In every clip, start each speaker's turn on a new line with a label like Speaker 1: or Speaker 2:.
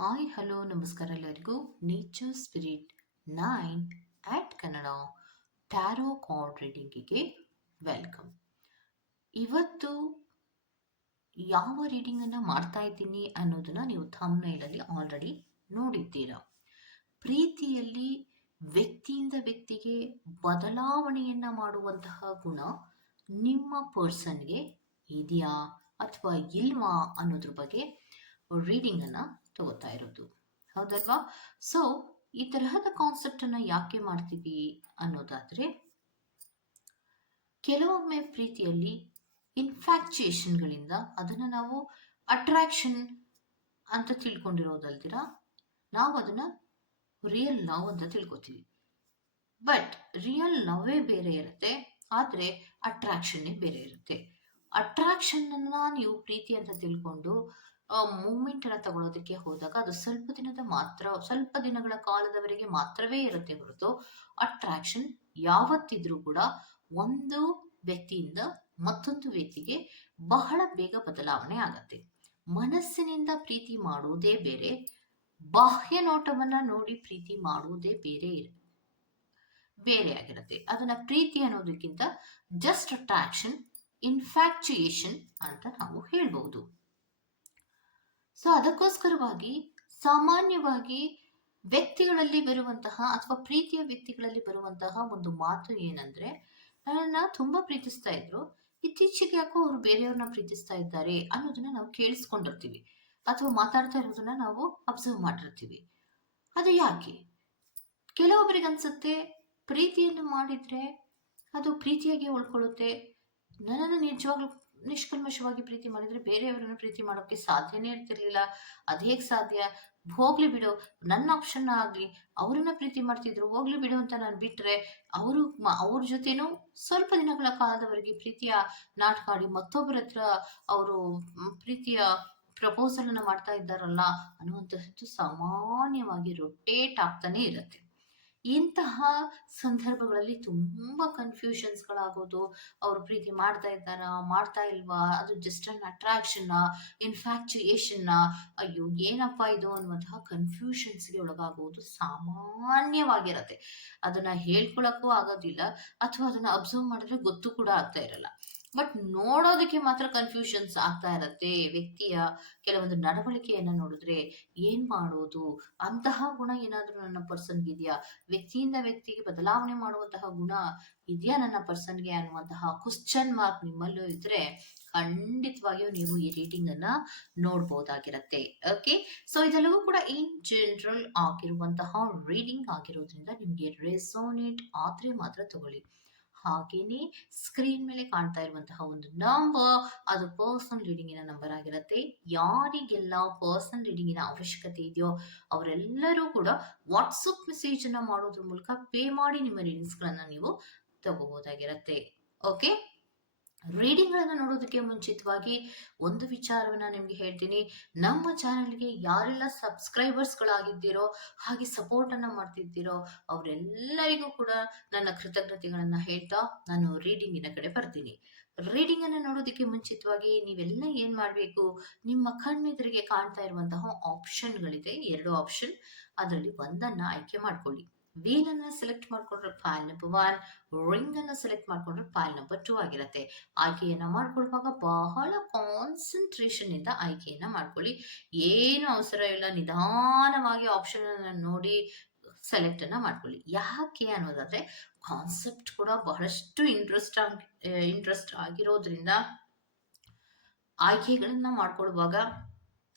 Speaker 1: Hi hello ನಮಸ್ಕಾರ ಎಲ್ಲರಿಗೂ. Nature spirit nine eight Kannada tarot card ರೀಡಿಂಗಿಗೆ welcome ಇವತ್ತು ಯಾವ ರೀಡಿಂಗನ್ನು ಮಾಡ್ತಾ ಇದ್ದೀನಿ ಅನ್ನೋದನ್ನ ನೀವು ಥಮ್ನೈಲಲ್ಲಿ ಆಲ್ರೆಡಿ ನೋಡಿದ್ದೀರಾ. ಪ್ರೀತಿಯಲ್ಲಿ ವ್ಯಕ್ತಿಯಿಂದ ವ್ಯಕ್ತಿಗೆ ಬದಲಾವಣೆಯನ್ನ ಮಾಡುವಂತಹ ಗುಣ ನಿಮ್ಮ ಪರ್ಸನ್ಗೆ ಇದೆಯಾ ಅಥವಾ ಇಲ್ವಾ ಅನ್ನೋದ್ರ ಬಗ್ಗೆ ರೀಡಿಂಗ್ ಅನ್ನ ತಗೋತಾ ಇರೋದು ಹೌದಲ್ವಾ? ಸೊ ಈ ತರಹದ ಕಾನ್ಸೆಪ್ಟ್ ಅನ್ನ ಯಾಕೆ ಮಾಡ್ತೀವಿ ಅನ್ನೋದಾದ್ರೆ, ಕೆಲವೊಮ್ಮೆ ಪ್ರೀತಿಯಲ್ಲಿ ಇನ್ಫ್ಯಾಕ್ಚುಯೇಷನ್ಗಳಿಂದ ಅದನ್ನ ನಾವು ಅಟ್ರಾಕ್ಷನ್ ಅಂತ ತಿಳ್ಕೊಂಡಿರೋದಲ್ದಿರ? ನಾವು ಅದನ್ನ ರಿಯಲ್ ಲವ್ ಅಂತ ತಿಳ್ಕೊತೀವಿ. ಬಟ್ ರಿಯಲ್ ಲವ್ವೇ ಬೇರೆ ಇರುತ್ತೆ, ಆದ್ರೆ ಅಟ್ರಾಕ್ಷನ್ನೇ ಬೇರೆ ಇರುತ್ತೆ. ಅಟ್ರಾಕ್ಷನ್ ಅನ್ನ ನೀವು ಪ್ರೀತಿ ಅಂತ ತಿಳ್ಕೊಂಡು ಮೂಮೆಂಟ್ ಅನ್ನ ತಗೊಳ್ಳೋದಕ್ಕೆ ಹೋದಾಗ ಅದು ಸ್ವಲ್ಪ ದಿನದ ಮಾತ್ರ, ಸ್ವಲ್ಪ ದಿನಗಳ ಕಾಲದವರೆಗೆ ಮಾತ್ರವೇ ಇರುತ್ತೆ ಹೊರತು ಅಟ್ರಾಕ್ಷನ್ ಯಾವತ್ತಿದ್ರೂ ಕೂಡ ಒಂದು ವ್ಯಕ್ತಿಯಿಂದ ಮತ್ತೊಂದು ವ್ಯಕ್ತಿಗೆ ಬಹಳ ಬೇಗ ಬದಲಾವಣೆ ಆಗತ್ತೆ. ಮನಸ್ಸಿನಿಂದ ಪ್ರೀತಿ ಮಾಡುವುದೇ ಬೇರೆ, ಬಾಹ್ಯ ನೋಟವನ್ನ ನೋಡಿ ಪ್ರೀತಿ ಮಾಡುವುದೇ ಬೇರೆ ಬೇರೆ ಆಗಿರುತ್ತೆ. ಅದನ್ನ ಪ್ರೀತಿ ಅನ್ನೋದಕ್ಕಿಂತ ಜಸ್ಟ್ ಅಟ್ರಾಕ್ಷನ್ ಇನ್ಫ್ಯಾಕ್ಚುಯೇಷನ್ ಅಂತ ನಾವು ಹೇಳ್ಬಹುದು. ಸೊ ಅದಕ್ಕೋಸ್ಕರವಾಗಿ ಸಾಮಾನ್ಯವಾಗಿ ವ್ಯಕ್ತಿಗಳಲ್ಲಿ ಬರುವಂತಹ ಅಥವಾ ಪ್ರೀತಿಯ ವ್ಯಕ್ತಿಗಳಲ್ಲಿ ಬರುವಂತಹ ಒಂದು ಮಾತು ಏನಂದ್ರೆ, ನನ್ನನ್ನ ತುಂಬಾ ಪ್ರೀತಿಸ್ತಾ ಇದ್ರು. ಇತ್ತೀಚೆಗೆ ಯಾಕೋ ಅವರು ಬೇರೆಯವ್ರನ್ನ ಪ್ರೀತಿಸ್ತಾ ಇದ್ದಾರೆ ಅನ್ನೋದನ್ನ ನಾವು ಕೇಳಿಸ್ಕೊಂಡಿರ್ತೀವಿ. ಅಥವಾ ಮಾತಾಡ್ತಾ ಇರೋದನ್ನ ನಾವು ಅಬ್ಸರ್ವ್ ಮಾಡಿರ್ತೀವಿ. ಅದು ಯಾಕೆ? ಕೆಲವೊಬ್ಬರಿಗೆ ಅನ್ಸುತ್ತೆ ಪ್ರೀತಿಯನ್ನು ಮಾಡಿದ್ರೆ ಅದು ಪ್ರೀತಿಯಾಗಿ ಉಳ್ಕೊಳ್ಳುತ್ತೆ. ನನ್ನನ್ನು ನಿಜವಾಗ್ಲೂ ನಿಷ್ಕಲ್ಮಶವಾಗಿ ಪ್ರೀತಿ ಮಾಡಿದ್ರೆ ಬೇರೆಯವರನ್ನು ಪ್ರೀತಿ ಮಾಡೋಕೆ ಸಾಧ್ಯನೇ ಇರ್ತಿರ್ಲಿಲ್ಲ. ಅದ್ ಹೇಗ್ ಸಾಧ್ಯ? ಹೋಗ್ಲಿ ಬಿಡು. ನನ್ನ ಆಪ್ಷನ್ ಆಗ್ಲಿ. ಅವ್ರನ್ನ ಪ್ರೀತಿ ಮಾಡ್ತಿದ್ರು, ಹೋಗ್ಲಿ ಬಿಡು ಅಂತ ನಾನು ಬಿಟ್ರೆ ಅವರು ಅವ್ರ ಜೊತೆನೂ ಸ್ವಲ್ಪ ದಿನಗಳ ಕಾಲದವರೆಗೆ ಪ್ರೀತಿಯ ನಾಟಕ ಆಡಿ ಮತ್ತೊಬ್ಬರ ಹತ್ರ ಅವರು ಪ್ರೀತಿಯ ಪ್ರಪೋಸಲ್ ಅನ್ನ ಮಾಡ್ತಾ ಇದ್ದಾರಲ್ಲ ಅನ್ನುವಂತಹದ್ದು ಸಾಮಾನ್ಯವಾಗಿ ರೊಟೇಟ್ ಆಗ್ತಾನೆ ಇರುತ್ತೆ. ಇಂತಹ ಸಂದರ್ಭಗಳಲ್ಲಿ ತುಂಬಾ ಕನ್ಫ್ಯೂಷನ್ಸ್ಗಳಾಗೋದು ಅವ್ರ ಪ್ರೀತಿ ಮಾಡ್ತಾ ಇದ್ದಾರ, ಮಾಡ್ತಾ ಇಲ್ವಾ, ಅದು ಜಸ್ಟ್ ಅನ್ ಅಟ್ರಾಕ್ಷನ್ ಇನ್ಫ್ಯಾಕ್ಚುಯೇಷನ್ ಅಯ್ಯೋ ಏನಪ್ಪಾ ಇದು ಅನ್ನುವಂತಹ ಕನ್ಫ್ಯೂಷನ್ಸ್ಗೆ ಒಳಗಾಗುವುದು ಸಾಮಾನ್ಯವಾಗಿರತ್ತೆ. ಅದನ್ನ ಹೇಳ್ಕೊಳಕ್ಕೂ ಆಗೋದಿಲ್ಲ, ಅಥವಾ ಅದನ್ನ ಅಬ್ಸರ್ವ್ ಮಾಡಿದ್ರೆ ಗೊತ್ತು ಕೂಡ ಆಗ್ತಾ ಇರಲ್ಲ. ಬಟ್ ನೋಡೋದಕ್ಕೆ ಮಾತ್ರ ಕನ್ಫ್ಯೂಷನ್ಸ್ ಆಗ್ತಾ ಇರತ್ತೆ. ವ್ಯಕ್ತಿಯ ಕೆಲವೊಂದು ನಡವಳಿಕೆಯನ್ನ ನೋಡಿದ್ರೆ ಏನ್ ಮಾಡೋದು? ಅಂತಹ ಗುಣ ಏನಾದ್ರೂ ನನ್ನ ಪರ್ಸನ್ಗೆ ಇದೆಯಾ? ವ್ಯಕ್ತಿಯಿಂದ ವ್ಯಕ್ತಿಗೆ ಬದಲಾವಣೆ ಮಾಡುವಂತಹ ಗುಣ ಇದೆಯಾ ನನ್ನ ಪರ್ಸನ್ಗೆ ಅನ್ನುವಂತಹ ಕ್ವಶನ್ ಮಾರ್ಕ್ ನಿಮ್ಮಲ್ಲೂ ಇದ್ರೆ ಖಂಡಿತವಾಗಿಯೂ ನೀವು ಈ ರೀಡಿಂಗ್ ಅನ್ನ ನೋಡ್ಬೋದಾಗಿರತ್ತೆ. ಓಕೆ ಸೊ ಇದೆಲ್ಲವೂ ಕೂಡ ಇನ್ ಜನರಲ್ ಆಗಿರುವಂತಹ ರೀಡಿಂಗ್ ಆಗಿರೋದ್ರಿಂದ ನಿಮ್ಗೆ ರೆಸೋನೇಟ್ ಆದ್ರೆ ಮಾತ್ರ ತಗೊಳ್ಳಿ. ಹಾಗೇನೆ ಸ್ಕ್ರೀನ್ ಮೇಲೆ ಕಾಣ್ತಾ ಇರುವಂತಹ ಒಂದು ನಂಬರ್ ಅದು ಪರ್ಸನಲ್ ರೀಡಿಂಗಿನ ನಂಬರ್ ಆಗಿರುತ್ತೆ. ಯಾರಿಗೆಲ್ಲ ಪರ್ಸನಲ್ ರೀಡಿಂಗಿನ ಅವಶ್ಯಕತೆ ಇದೆಯೋ ಅವರೆಲ್ಲರೂ ಕೂಡ ವಾಟ್ಸಪ್ ಮೆಸೇಜ್ ಅನ್ನ ಮಾಡೋದ್ರ ಮೂಲಕ ಪೇ ಮಾಡಿ ನಿಮ್ಮ ರೀಡಿಂಗ್ಸ್ ಗಳನ್ನ ನೀವು ತಗೋಬಹುದಾಗಿರತ್ತೆ. ಓಕೆ ರೀಡಿಂಗ್ ಗಳನ್ನ ನೋಡೋದಕ್ಕೆ ಮುಂಚಿತವಾಗಿ ಒಂದು ವಿಚಾರವನ್ನ ನಿಮ್ಗೆ ಹೇಳ್ತೀನಿ. ನಮ್ಮ ಚಾನೆಲ್ಗೆ ಯಾರೆಲ್ಲ ಸಬ್ಸ್ಕ್ರೈಬರ್ಸ್ ಗಳಾಗಿದ್ದೀರೋ ಹಾಗೆ ಸಪೋರ್ಟ್ ಅನ್ನ ಮಾಡ್ತಿದ್ದೀರೋ, ಅವರೆಲ್ಲರಿಗೂ ಕೂಡ ನನ್ನ ಕೃತಜ್ಞತೆಗಳನ್ನ ಹೇಳ್ತಾ ನಾನು ರೀಡಿಂಗಿನ ಕಡೆ ಬರ್ತೀನಿ. ರೀಡಿಂಗ್ ಅನ್ನ ನೋಡೋದಕ್ಕೆ ಮುಂಚಿತವಾಗಿ ನೀವೆಲ್ಲ ಏನ್ ಮಾಡ್ಬೇಕು? ನಿಮ್ಮ ಕಣ್ಣೆದುರಿಗೆ ಕಾಣ್ತಾ ಇರುವಂತಹ ಆಪ್ಷನ್ಗಳಿದೆ ಎರಡು ಆಪ್ಷನ್ ಅದರಲ್ಲಿ ಒಂದನ್ನ ಆಯ್ಕೆ ಮಾಡ್ಕೊಳ್ಳಿ. ವೀಲ್ ಸೆಲೆಕ್ಟ್ ಮಾಡ್ಕೊಂಡ್ರೆ ಫೈಲ್ ನಂಬರ್ ಒನ್ ರಿಂಗ್ ಅನ್ನ ಸೆಲೆಕ್ಟ್ ಮಾಡ್ಕೊಂಡ್ರೆ ಫೈಲ್ ನಂಬರ್ ಟೂ ಆಗಿರುತ್ತೆ. ಆಯ್ಕೆಯನ್ನ ಮಾಡ್ಕೊಳ್ವಾಗ ಬಹಳ ಕಾನ್ಸಂಟ್ರೇಷನ್ ಇಂದ ಆಯ್ಕೆಯನ್ನ ಮಾಡ್ಕೊಳ್ಳಿ. ಏನು ಅವಸರ ಇಲ್ಲ, ನಿಧಾನವಾಗಿ ಆಪ್ಷನ್ ಅನ್ನ ನೋಡಿ ಸೆಲೆಕ್ಟ್ ಅನ್ನ ಮಾಡ್ಕೊಳ್ಳಿ. ಯಾಕೆ ಅನ್ನೋದಾದ್ರೆ ಕಾನ್ಸೆಪ್ಟ್ ಕೂಡ ಬಹಳಷ್ಟು ಇಂಟ್ರೆಸ್ಟ್ ಆಗಿ ಇಂಟ್ರೆಸ್ಟ್ ಆಗಿರೋದ್ರಿಂದ ಆಯ್ಕೆಗಳನ್ನ ಮಾಡ್ಕೊಳ್ಳುವಾಗ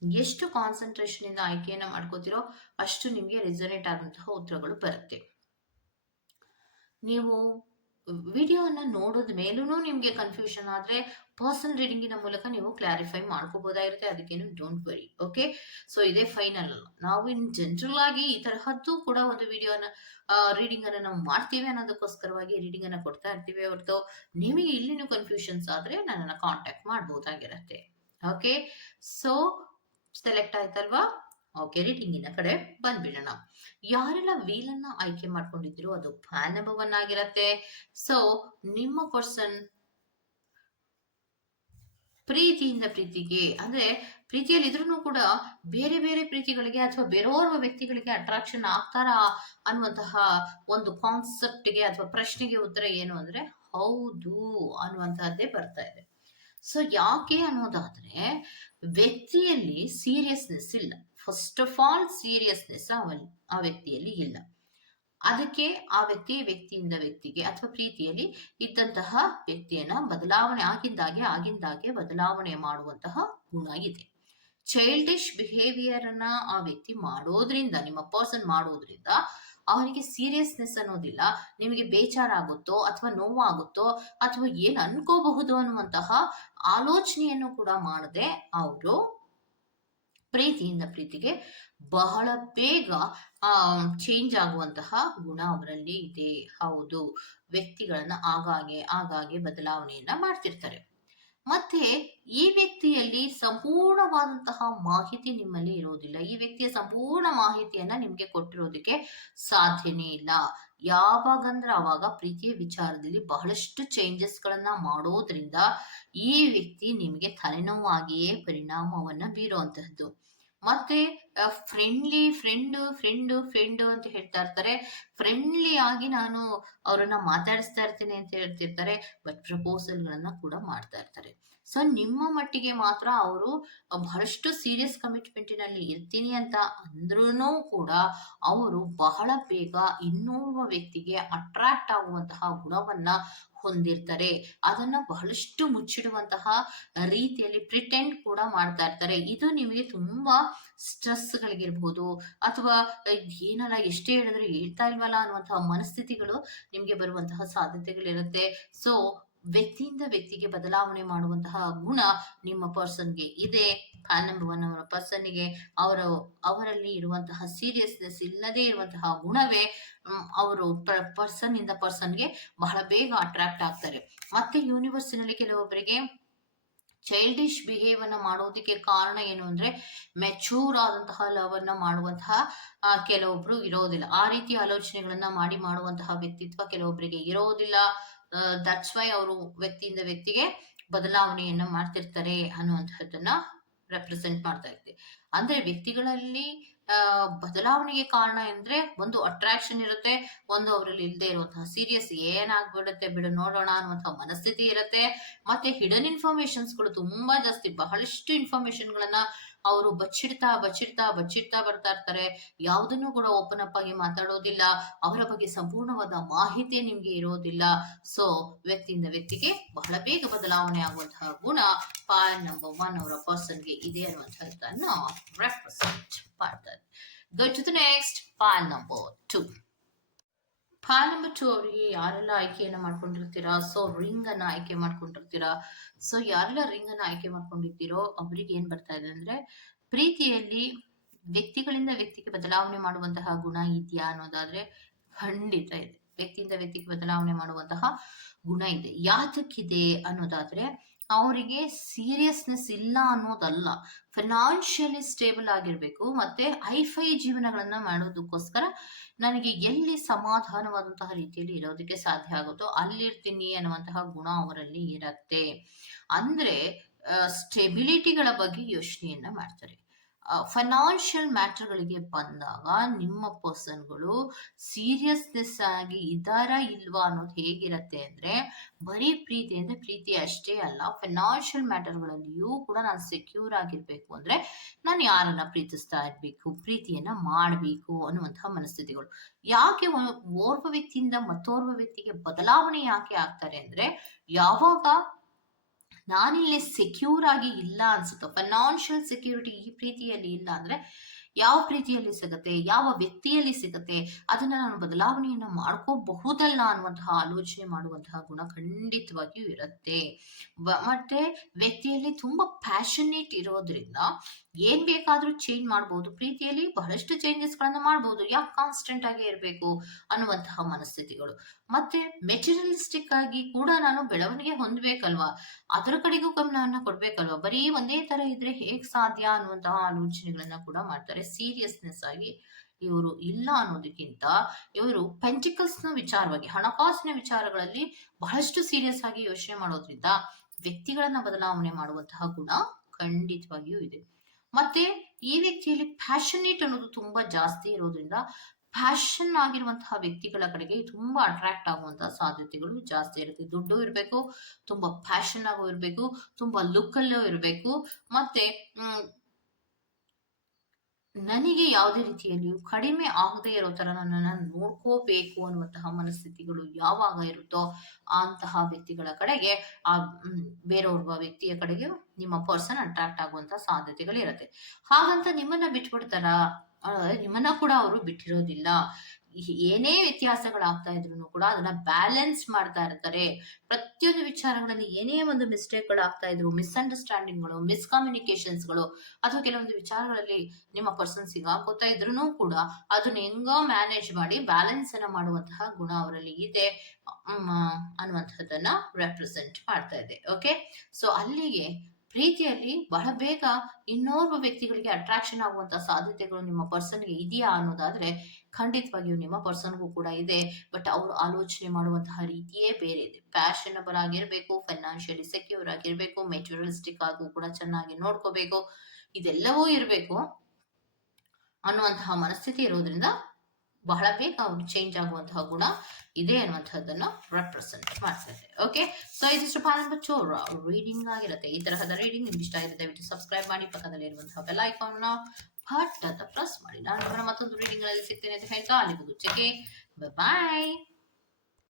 Speaker 1: ಎಷ್ಟು ಕಾನ್ಸಂಟ್ರೇಷನ್ ಇಂದ ಆಯ್ಕೆಯನ್ನ ಮಾಡ್ಕೋತಿರೋ ಅಷ್ಟು ನಿಮಗೆ ರೆಸೋನೇಟ್ ಆದಂತಹ ಉತ್ತರಗಳು ಬರುತ್ತೆ. ನೀವು ವಿಡಿಯೋನ ನೋಡೋದ ಮೇಲೂ ನಿಮಗೆ ಕನ್ಫ್ಯೂಷನ್ ಆದ್ರೆ ಪರ್ಸನ್ ರೀಡಿಂಗಿನ ಮೂಲಕ ನೀವು ಕ್ಲಾರಿಫೈ ಮಾಡ್ಕೋಬಹುದಾಗಿರುತ್ತೆ ಅದಕ್ಕೇನು ಡೋಂಟ್ ವರಿ ಓಕೆ ಸೊ ಇದೇ ಫೈನಲ್ ನಾವು ಇನ್ ಜನರಲ್ ಆಗಿ ಈ ತರಹದ್ದು ಕೂಡ ಒಂದು ವಿಡಿಯೋನ ರೀಡಿಂಗ್ ಅನ್ನ ನಾವು ಮಾಡ್ತೀವಿ ಅನ್ನೋದಕ್ಕೋಸ್ಕರವಾಗಿ ರೀಡಿಂಗ್ ಅನ್ನ ಕೊಡ್ತಾ ಇರ್ತೀವಿ ಹೊರತು ನಿಮಗೆ ಇಲ್ಲಿನೂ ಕನ್ಫ್ಯೂಷನ್ಸ್ ಆದ್ರೆ ನನ್ನನ್ನು ಕಾಂಟ್ಯಾಕ್ಟ್ ಮಾಡಬಹುದಾಗಿರುತ್ತೆ ಓಕೆ ಸೊ ಸೆಲೆಕ್ಟ್ ಆಯ್ತಲ್ವಾ? ಓಕೆ ರೀಡಿಂಗಿನ ಕಡೆ ಬಂದ್ಬಿಡೋಣ. ಯಾರೆಲ್ಲ ವೀಲ್ ಅನ್ನ ಆಯ್ಕೆ ಮಾಡ್ಕೊಂಡಿದ್ರು ಅದು ಫ್ಯಾನ್ ನಂಬರ್ ಒನ್ ಆಗಿರತ್ತೆ. ಸೊ ನಿಮ್ಮ ಪರ್ಸನ್ ಪ್ರೀತಿಯಿಂದ ಪ್ರೀತಿಗೆ, ಅಂದ್ರೆ ಪ್ರೀತಿಯಲ್ಲಿ ಇದ್ರೂ ಕೂಡ ಬೇರೆ ಬೇರೆ ಪ್ರೀತಿಗಳಿಗೆ ಅಥವಾ ಬೇರೆಯೋರ್ವ ವ್ಯಕ್ತಿಗಳಿಗೆ ಅಟ್ರಾಕ್ಷನ್ ಆಗ್ತಾರಾ ಅನ್ನುವಂತಹ ಒಂದು ಕಾನ್ಸೆಪ್ಟ್ಗೆ ಅಥವಾ ಪ್ರಶ್ನೆಗೆ ಉತ್ತರ ಏನು ಅಂದ್ರೆ ಹೌದು ಅನ್ನುವಂತಹದ್ದೇ ಬರ್ತಾ ಇದೆ. ಸೊ ಯಾಕೆ ಅನ್ನೋದಾದ್ರೆ, ವ್ಯಕ್ತಿಯಲ್ಲಿ ಸೀರಿಯಸ್ನೆಸ್ ಇಲ್ಲ. ಫಸ್ಟ್ ಆಫ್ ಆಲ್ ಸೀರಿಯಸ್ನೆಸ್ ಅವಲ್ಲಿ ಆ ವ್ಯಕ್ತಿಯಲ್ಲಿ ಇಲ್ಲ. ಅದಕ್ಕೆ ಆ ವ್ಯಕ್ತಿ ವ್ಯಕ್ತಿಯಿಂದ ವ್ಯಕ್ತಿಗೆ ಅಥವಾ ಪ್ರೀತಿಯಲ್ಲಿ ಇದ್ದಂತಹ ವ್ಯಕ್ತಿಯನ್ನ ಬದಲಾವಣೆ ಆಗಿಂದಾಗೆ ಆಗಿಂದಾಗೆ ಬದಲಾವಣೆ ಮಾಡುವಂತಹ ಗುಣ ಇದೆ. ಚೈಲ್ಡಿಶ್ ಬಿಹೇವಿಯರ್ ಅನ್ನ ಆ ವ್ಯಕ್ತಿ ಮಾಡೋದ್ರಿಂದ, ನಿಮ್ಮ ಪರ್ಸನ್ ಮಾಡೋದ್ರಿಂದ ಅವನಿಗೆ ಸೀರಿಯಸ್ನೆಸ್ ಅನ್ನೋದಿಲ್ಲ. ನಿಮಗೆ ಬೇಜಾರಾಗುತ್ತೋ ಅಥವಾ ನೋವಾಗುತ್ತೋ ಅಥವಾ ಏನ್ ಅನ್ಕೋಬಹುದು ಅನ್ನುವಂತಹ ಆಲೋಚನೆಯನ್ನು ಕೂಡ ಮಾಡದೆ ಅವರು ಪ್ರೀತಿಯಿಂದ ಪ್ರೀತಿಗೆ ಬಹಳ ಬೇಗ ಚೇಂಜ್ ಆಗುವಂತಹ ಗುಣ ಅವರಲ್ಲಿ ಇದೆ. ಹೌದು. ವ್ಯಕ್ತಿಗಳನ್ನ ಆಗಾಗ್ಗೆ ಆಗಾಗ್ಗೆ ಬದಲಾವಣೆಯನ್ನ ಮಾಡ್ತಿರ್ತಾರೆ. ಮತ್ತೆ ಈ ವ್ಯಕ್ತಿಯಲ್ಲಿ ಸಂಪೂರ್ಣವಾದಂತಹ ಮಾಹಿತಿ ನಿಮ್ಮಲ್ಲಿ ಇರೋದಿಲ್ಲ. ಈ ವ್ಯಕ್ತಿಯ ಸಂಪೂರ್ಣ ಮಾಹಿತಿಯನ್ನ ನಿಮ್ಗೆ ಕೊಟ್ಟಿರೋದಕ್ಕೆ ಸಾಧ್ಯನೇ ಇಲ್ಲ. ಯಾವಾಗಂದ್ರೆ ಅವಾಗ ಪ್ರೀತಿಯ ವಿಚಾರದಲ್ಲಿ ಬಹಳಷ್ಟು ಚೇಂಜಸ್ ಗಳನ್ನ ಮಾಡೋದ್ರಿಂದ ಈ ವ್ಯಕ್ತಿ ನಿಮಗೆ ತಲೆನೋವಾಗಿಯೇ ಪರಿಣಾಮವನ್ನ ಬೀರುವಂತಹದ್ದು. ಮತ್ತೆ ಫ್ರೆಂಡ್ಲಿ ಫ್ರೆಂಡ್ ಫ್ರೆಂಡ್ ಫ್ರೆಂಡ್ ಅಂತ ಹೇಳ್ತಾ ಇರ್ತಾರೆ. ಫ್ರೆಂಡ್ಲಿ ಆಗಿ ನಾನು ಅವರನ್ನ ಮಾತಾಡಿಸ್ತಾ ಇರ್ತೀನಿ ಅಂತ ಹೇಳ್ತಿರ್ತಾರೆ. ಬಟ್ ಪ್ರಪೋಸಲ್ ಗಳನ್ನ ಕೂಡ ಮಾಡ್ತಾ ಇರ್ತಾರೆ. ಸೊ ನಿಮ್ಮ ಮಟ್ಟಿಗೆ ಮಾತ್ರ ಅವರು ಬಹಳಷ್ಟು ಸೀರಿಯಸ್ ಕಮಿಟ್ಮೆಂಟಿನಲ್ಲಿ ಇರ್ತೀನಿ ಅಂತ ಅಂದ್ರೂ ಕೂಡ ಅವರು ಬಹಳ ಬೇಗ ಇನ್ನೋರ್ವ ವ್ಯಕ್ತಿಗೆ ಅಟ್ರಾಕ್ಟ್ ಆಗುವಂತಹ ಗುಣವನ್ನ ಹೊಂದಿರ್ತಾರೆ. ಅದನ್ನ ಬಹಳಷ್ಟು ಮುಚ್ಚಿಡುವಂತಹ ರೀತಿಯಲ್ಲಿ ಪ್ರಿಟೆಂಡ್ ಕೂಡ ಮಾಡ್ತಾ ಇರ್ತಾರೆ. ಇದು ನಿಮಗೆ ತುಂಬಾ ಸ್ಟ್ರೆಸ್ ಗಳಿಗಿರ್ಬೋದು, ಅಥವಾ ಏನಲ್ಲ ಎಷ್ಟೇ ಹೇಳಿದ್ರು ಹೇಳ್ತಾ ಇಲ್ವಲ್ಲ ಅನ್ನುವಂತಹ ಮನಸ್ಥಿತಿಗಳು ನಿಮಗೆ ಬರುವಂತಹ ಸಾಧ್ಯತೆಗಳಿರುತ್ತೆ. ಸೊ ವ್ಯಕ್ತಿಯಿಂದ ವ್ಯಕ್ತಿಗೆ ಬದಲಾವಣೆ ಮಾಡುವಂತಹ ಗುಣ ನಿಮ್ಮ ಪರ್ಸನ್ಗೆ ಇದೆ. ಒನ್ ಅವರ ಪರ್ಸನ್ಗೆ ಅವರ, ಅವರಲ್ಲಿ ಇರುವಂತಹ ಸೀರಿಯಸ್ನೆಸ್ ಇಲ್ಲದೆ ಇರುವಂತಹ ಗುಣವೇ ಅವರು ಪರ್ಸನ್ ಇಂದ ಪರ್ಸನ್ಗೆ ಬಹಳ ಬೇಗ ಅಟ್ರಾಕ್ಟ್ ಆಗ್ತಾರೆ. ಮತ್ತೆ ಯೂನಿವರ್ಸಿನಲ್ಲಿ ಕೆಲವೊಬ್ಬರಿಗೆ ಚೈಲ್ಡಿಶ್ ಬಿಹೇವ್ ಅನ್ನ ಮಾಡೋದಕ್ಕೆ ಕಾರಣ ಏನು ಅಂದ್ರೆ ಮೆಚೂರ್ ಆದಂತಹ ಲವ್ ಅನ್ನ ಮಾಡುವಂತಹ ಕೆಲವೊಬ್ರು ಇರೋದಿಲ್ಲ. ಆ ರೀತಿ ಆಲೋಚನೆಗಳನ್ನ ಮಾಡಿ ಮಾಡುವಂತಹ ವ್ಯಕ್ತಿತ್ವ ಕೆಲವೊಬ್ಬರಿಗೆ ಇರೋದಿಲ್ಲ. ದಟ್ಸ್ ವೈ ಅವರು ವ್ಯಕ್ತಿಯಿಂದ ವ್ಯಕ್ತಿಗೆ ಬದಲಾವಣೆಯನ್ನ ಮಾಡ್ತಿರ್ತಾರೆ ಅನ್ನುವಂತಹದ್ದನ್ನ ರೆಪ್ರೆಸೆಂಟ್ ಮಾಡ್ತಾ ಇರ್ತೀವಿ ಅಂದ್ರೆ ವ್ಯಕ್ತಿಗಳಲ್ಲಿ ಬದಲಾವಣೆಗೆ ಕಾರಣ ಎಂದ್ರೆ ಒಂದು ಅಟ್ರಾಕ್ಷನ್ ಇರುತ್ತೆ, ಒಂದು ಅವರಲ್ಲಿ ಇಲ್ಲದೆ ಇರುವಂತಹ ಸೀರಿಯಸ್ ಏನಾಗ್ಬಿಡುತ್ತೆ ಬಿಡು ನೋಡೋಣ ಅನ್ನುವಂತಹ ಮನಸ್ಥಿತಿ ಇರುತ್ತೆ. ಮತ್ತೆ ಹಿಡನ್ ಇನ್ಫಾರ್ಮೇಶನ್ಸ್ಗಳು ತುಂಬಾ ಜಾಸ್ತಿ, ಬಹಳಷ್ಟು ಇನ್ಫಾರ್ಮೇಶನ್ ಗಳನ್ನ ಅವರು ಬಚ್ಚಿಡ್ತಾ ಬಚ್ಚಿಡ್ತಾ ಬಚ್ಚಿಡ್ತಾ ಬರ್ತಾ ಇರ್ತಾರೆ. ಯಾವುದನ್ನು ಕೂಡ ಓಪನ್ ಅಪ್ ಆಗಿ ಮಾತಾಡೋದಿಲ್ಲ. ಅವರ ಬಗ್ಗೆ ಸಂಪೂರ್ಣವಾದ ಮಾಹಿತಿ ನಿಮ್ಗೆ ಇರೋದಿಲ್ಲ. ಸೊ ವ್ಯಕ್ತಿಯಿಂದ ವ್ಯಕ್ತಿಗೆ ಬಹಳ ಬೇಗ ಬದಲಾವಣೆ ಆಗುವಂತಹ ಗುಣ ಪಾಲ್ ನಂಬರ್ ಒನ್ ಅವರ ಪರ್ಸನ್ಗೆ ಇದೆ ಅನ್ನುವಂಥದ್ದನ್ನು ರೆಪ್ರೆಸೆಂಟ್ ಮಾಡ್ತಾರೆ. Go to the next pile number two pile number two ಅವರಿಗೆ ಯಾರೆಲ್ಲ ಆಯ್ಕೆಯನ್ನ ಮಾಡ್ಕೊಂಡಿರ್ತೀರಾ? ಸೊ ರಿಂಗ್ ಅನ್ನ ಆಯ್ಕೆ ಮಾಡ್ಕೊಂಡಿರ್ತೀರಾ? ಸೊ ಯಾರೆಲ್ಲ ರಿಂಗ್ ಅನ್ನ ಆಯ್ಕೆ ಮಾಡ್ಕೊಂಡಿರ್ತೀರೋ, ಅವ್ರಿಗೆ ಏನ್ ಬರ್ತಾ ಇದೆ ಅಂದ್ರೆ, ಪ್ರೀತಿಯಲ್ಲಿ ವ್ಯಕ್ತಿಗಳಿಂದ ವ್ಯಕ್ತಿಗೆ ಬದಲಾವಣೆ ಮಾಡುವಂತಹ ಗುಣ ಇದೆಯಾ ಅನ್ನೋದಾದ್ರೆ ಖಂಡಿತ ಇದೆ. ವ್ಯಕ್ತಿಯಿಂದ ವ್ಯಕ್ತಿಗೆ ಬದಲಾವಣೆ ಮಾಡುವಂತಹ ಗುಣ ಇದೆ. ಯಾತಕ್ಕಿದೆ ಅನ್ನೋದಾದ್ರೆ ಅವರಿಗೆ ಸೀರಿಯಸ್ನೆಸ್ ಇಲ್ಲ ಅನ್ನೋದಲ್ಲ. ಫಿನಾನ್ಷಿಯಲಿ ಸ್ಟೇಬಲ್ ಆಗಿರಬೇಕು, ಮತ್ತೆ ಹೈಫೈ ಜೀವನಗಳನ್ನ ಮಾಡೋದಕ್ಕೋಸ್ಕರ ನನಗೆ ಎಲ್ಲಿ ಸಮಾಧಾನವಾದಂತಹ ರೀತಿಯಲ್ಲಿ ಇರೋದಕ್ಕೆ ಸಾಧ್ಯ ಆಗುತ್ತೋ ಅಲ್ಲಿರ್ತೀನಿ ಅನ್ನುವಂತಹ ಗುಣ ಅವರಲ್ಲಿ ಇರತ್ತೆ. ಅಂದ್ರೆ ಸ್ಟೆಬಿಲಿಟಿಗಳ ಬಗ್ಗೆ ಯೋಚನೆಯನ್ನ ಮಾಡ್ತಾರೆ. ಫೈನಾನ್ಷಿಯಲ್ ಮ್ಯಾಟರ್ಗಳಿಗೆ ಬಂದಾಗ ನಿಮ್ಮ ಪರ್ಸನ್ಗಳು ಸೀರಿಯಸ್ನೆಸ್ ಆಗಿ ಇದ್ದಾರಾ ಇಲ್ವಾ ಅನ್ನೋದು ಹೇಗಿರುತ್ತೆ ಅಂದ್ರೆ, ಬರೀ ಪ್ರೀತಿ ಅಂದರೆ ಪ್ರೀತಿ ಅಷ್ಟೇ ಅಲ್ಲ ಫೈನಾನ್ಷಿಯಲ್ ಮ್ಯಾಟರ್ಗಳಲ್ಲಿಯೂ ಕೂಡ ನಾನು ಸೆಕ್ಯೂರ್ ಆಗಿರ್ಬೇಕು ಅಂದ್ರೆ ನಾನು ಯಾರನ್ನ ಪ್ರೀತಿಸ್ತಾ ಇರಬೇಕು, ಪ್ರೀತಿಯನ್ನ ಮಾಡಬೇಕು ಅನ್ನುವಂತಹ ಮನಸ್ಥಿತಿಗಳು. ಯಾಕೆ ಓರ್ವ ವ್ಯಕ್ತಿಯಿಂದ ಮತ್ತೋರ್ವ ವ್ಯಕ್ತಿಗೆ ಬದಲಾವಣೆ ಯಾಕೆ ಆಗ್ತಾರೆ ಅಂದ್ರೆ, ಯಾವಾಗ ನಾನಿಲ್ಲಿ ಸೆಕ್ಯೂರ್ ಆಗಿ ಇಲ್ಲ ಅನ್ಸುತ್ತೋ. ಫೈನಾನ್ಷಿಯಲ್ ಸೆಕ್ಯೂರಿಟಿ ಈ ಪ್ರೀತಿಯಲ್ಲಿ ಇಲ್ಲ ಅಂದ್ರೆ ಯಾವ ಪ್ರೀತಿಯಲ್ಲಿ ಸಿಗತ್ತೆ, ಯಾವ ವ್ಯಕ್ತಿಯಲ್ಲಿ ಸಿಗತ್ತೆ, ಅದನ್ನ ನಾನು ಬದಲಾವಣೆಯನ್ನ ಮಾಡ್ಕೋಬಹುದಲ್ಲ ಅನ್ನುವಂತಹ ಆಲೋಚನೆ ಮಾಡುವಂತಹ ಗುಣ ಖಂಡಿತವಾಗಿಯೂ ಇರುತ್ತೆ. ಮತ್ತೆ ವ್ಯಕ್ತಿಯಲ್ಲಿ ತುಂಬಾ ಪ್ಯಾಷನೇಟ್ ಇರೋದ್ರಿಂದ ಏನ್ ಬೇಕಾದ್ರೂ ಚೇಂಜ್ ಮಾಡಬಹುದು ಪ್ರೀತಿಯಲ್ಲಿ ಬಹಳಷ್ಟು ಚೇಂಜಸ್ ಗಳನ್ನ ಮಾಡಬಹುದು ಯಾಕೆ ಕಾನ್ಸ್ಟೆಂಟ್ ಆಗಿ ಇರಬೇಕು ಅನ್ನುವಂತಹ ಮನಸ್ಥಿತಿಗಳು. ಮತ್ತೆ ಮೆಟೀರಿಯಲಿಸ್ಟಿಕ್ ಆಗಿ ಕೂಡ ನಾನು ಬೆಳವಣಿಗೆ ಹೊಂದ್ಬೇಕಲ್ವಾ? ಅದರ ಕಡೆಗೂ ಗಮನವನ್ನ ಕೊಡ್ಬೇಕಲ್ವಾ? ಬರೀ ಒಂದೇ ತರ ಇದ್ರೆ ಹೇಗ್ ಸಾಧ್ಯ ಅನ್ನುವಂತಹ ಆಲೋಚನೆಗಳನ್ನ ಕೂಡ ಮಾಡ್ತಾರೆ. ಸೀರಿಯಸ್ನೆಸ್ ಆಗಿ ಇವರು ಇಲ್ಲ ಅನ್ನೋದಕ್ಕಿಂತ ಇವರು ಪೆಂಟಿಕಲ್ಸ್ನ ವಿಚಾರವಾಗಿ, ಹಣಕಾಸಿನ ವಿಚಾರಗಳಲ್ಲಿ ಬಹಳಷ್ಟು ಸೀರಿಯಸ್ ಆಗಿ ಯೋಚನೆ ಮಾಡೋದ್ರಿಂದ ವ್ಯಕ್ತಿಗಳನ್ನ ಬದಲಾವಣೆ ಮಾಡುವಂತಹ ಗುಣ ಖಂಡಿತವಾಗಿಯೂ ಇದೆ. ಮತ್ತೆ ಈ ವ್ಯಕ್ತಿಯಲ್ಲಿ ಪ್ಯಾಷನೇಟ್ ಅನ್ನೋದು ತುಂಬಾ ಜಾಸ್ತಿ ಇರೋದ್ರಿಂದ ಪ್ಯಾಷನ್ ಆಗಿರುವಂತಹ ವ್ಯಕ್ತಿಗಳ ಕಡೆಗೆ ತುಂಬಾ ಅಟ್ರಾಕ್ಟ್ ಆಗುವಂತಹ ಸಾಧ್ಯತೆಗಳು ಜಾಸ್ತಿ ಇರುತ್ತೆ. ದುಡ್ಡು ಇರಬೇಕು, ತುಂಬಾ ಪ್ಯಾಷನ್ ಆಗೋ ಇರಬೇಕು, ತುಂಬಾ ಲುಕ್ ಅಲ್ಲೂ ಇರಬೇಕು, ಮತ್ತೆ ನನಗೆ ಯಾವುದೇ ರೀತಿಯಲ್ಲಿಯೂ ಕಡಿಮೆ ಆಗದೇ ಇರೋ ತರ ನನ್ನನ್ನು ನೋಡ್ಕೋಬೇಕು ಅನ್ನುವಂತಹ ಮನಸ್ಥಿತಿಗಳು ಯಾವಾಗ ಇರುತ್ತೋ ಅಂತಹ ವ್ಯಕ್ತಿಗಳ ಕಡೆಗೆ, ಆ ಬೇರೊಬ್ಬ ವ್ಯಕ್ತಿಯ ಕಡೆಗೆ ನಿಮ್ಮ ಪರ್ಸನ್ ಅಟ್ರಾಕ್ಟ್ ಆಗುವಂತಹ ಸಾಧ್ಯತೆಗಳಿರುತ್ತೆ ಹಾಗಂತ ನಿಮ್ಮನ್ನ ಬಿಟ್ಬಿಡ್ತಾರ? ನಿಮ್ಮನ್ನ ಕೂಡ ಅವರು ಬಿಟ್ಟಿರೋದಿಲ್ಲ. ಏನೇ ವ್ಯತ್ಯಾಸಗಳಾಗ್ತಾ ಇದ್ರು ಕೂಡ ಅದನ್ನ ಬ್ಯಾಲೆನ್ಸ್ ಮಾಡ್ತಾ ಇರ್ತಾರೆ. ಪ್ರತಿಯೊಂದು ವಿಚಾರಗಳಲ್ಲಿ ಏನೇ ಒಂದು ಮಿಸ್ಟೇಕ್ಗಳು ಆಗ್ತಾ ಇದ್ರು ಮಿಸ್ಅಂಡರ್ಸ್ಟ್ಯಾಂಡಿಂಗ್ಗಳು ಮಿಸ್ಕಮ್ಯುನಿಕೇಶನ್ಸ್ಗಳು ಅಥವಾ ಕೆಲವೊಂದು ವಿಚಾರಗಳಲ್ಲಿ ನಿಮ್ಮ ಪರ್ಸನ್ ಸಿಗಾಕೋತಾ ಇದ್ರು ಕೂಡ ಅದನ್ನ ಹೆಂಗೋ ಮ್ಯಾನೇಜ್ ಮಾಡಿ ಬ್ಯಾಲೆನ್ಸ್ ಅನ್ನ ಮಾಡುವಂತಹ ಗುಣ ಅವರಲ್ಲಿ ಇದೆ ಅನ್ನುವಂಥದ್ದನ್ನ ರೆಪ್ರೆಸೆಂಟ್ ಮಾಡ್ತಾ ಇದೆ. ಓಕೆ ಸೊ ಅಲ್ಲಿಗೆ ಪ್ರೀತಿಯಲ್ಲಿ ಬಹಳ ಬೇಗ ಇನ್ನೋರ್ವ ವ್ಯಕ್ತಿಗಳಿಗೆ ಅಟ್ರಾಕ್ಷನ್ ಆಗುವಂತಹ ಸಾಧ್ಯತೆಗಳು ನಿಮ್ಮ ಪರ್ಸನ್ಗೆ ಇದೆಯಾ ಅನ್ನೋದಾದ್ರೆ ಖಂಡಿತವಾಗಿಯೂ ನಿಮ್ಮ ಪರ್ಸನ್ಗೂ ಕೂಡ ಇದೆ. ಬಟ್ ಅವರು ಆಲೋಚನೆ ಮಾಡುವಂತಹ ರೀತಿಯೇ ಬೇರೆ ಇದೆ. ಫ್ಯಾಷನಬಲ್ ಆಗಿರಬೇಕು, ಫೈನಾನ್ಷಿಯಲಿ ಸೆಕ್ಯೂರ್ ಆಗಿರಬೇಕು, ಮೆಟೀರಿಯಲಿಸ್ಟಿಕ್ ಆಗೂ ಕೂಡ ಚೆನ್ನಾಗಿ ನೋಡ್ಕೋಬೇಕು. ಇದೆಲ್ಲವೂ ಇರಬೇಕು. ಅನ್ನುವಂತಹ ಮನಸ್ಥಿತಿ ಇರೋದ್ರಿಂದ ಬಹಳ ಬೇಗ ಅವ್ರು ಚೇಂಜ್ ಆಗುವಂತಹ ಗುಣ ಇದೆ ಅನ್ನುವಂಥದ್ದನ್ನ ರೆಪ್ರೆಸೆಂಟ್ ಮಾಡ್ತಾ ಇದೆ. ಓಕೆ ಸೊ ಇದಿಷ್ಟು ಪಾಲಂಬ ಚೋರ ರೀಡಿಂಗ್ ಆಗಿರುತ್ತೆ. ಈ ತರಹದ ರೀಡಿಂಗ್ ನಿಮ್ಗೆ ಇಷ್ಟ ಆಗಿದೆ, ದಯವಿಟ್ಟು ಸಬ್ಸ್ಕ್ರೈಬ್ ಮಾಡಿ. ಪಕ್ಕದಲ್ಲಿ ಇರುವಂತಹ ಬೆಲ್ ಐಕಾನ್ ಹಟ್ ಅಂತ ಪ್ರೆಸ್ ಮಾಡಿ. ನಾನು ಮತ್ತೊಂದು ರೀಡಿಂಗ್ಗಳಲ್ಲಿ ಸಿಗ್ತೇನೆ ಅಂತ ಹೇಳ್ತಾ ಅಲ್ಲಿಗೆ ಬಾಯ್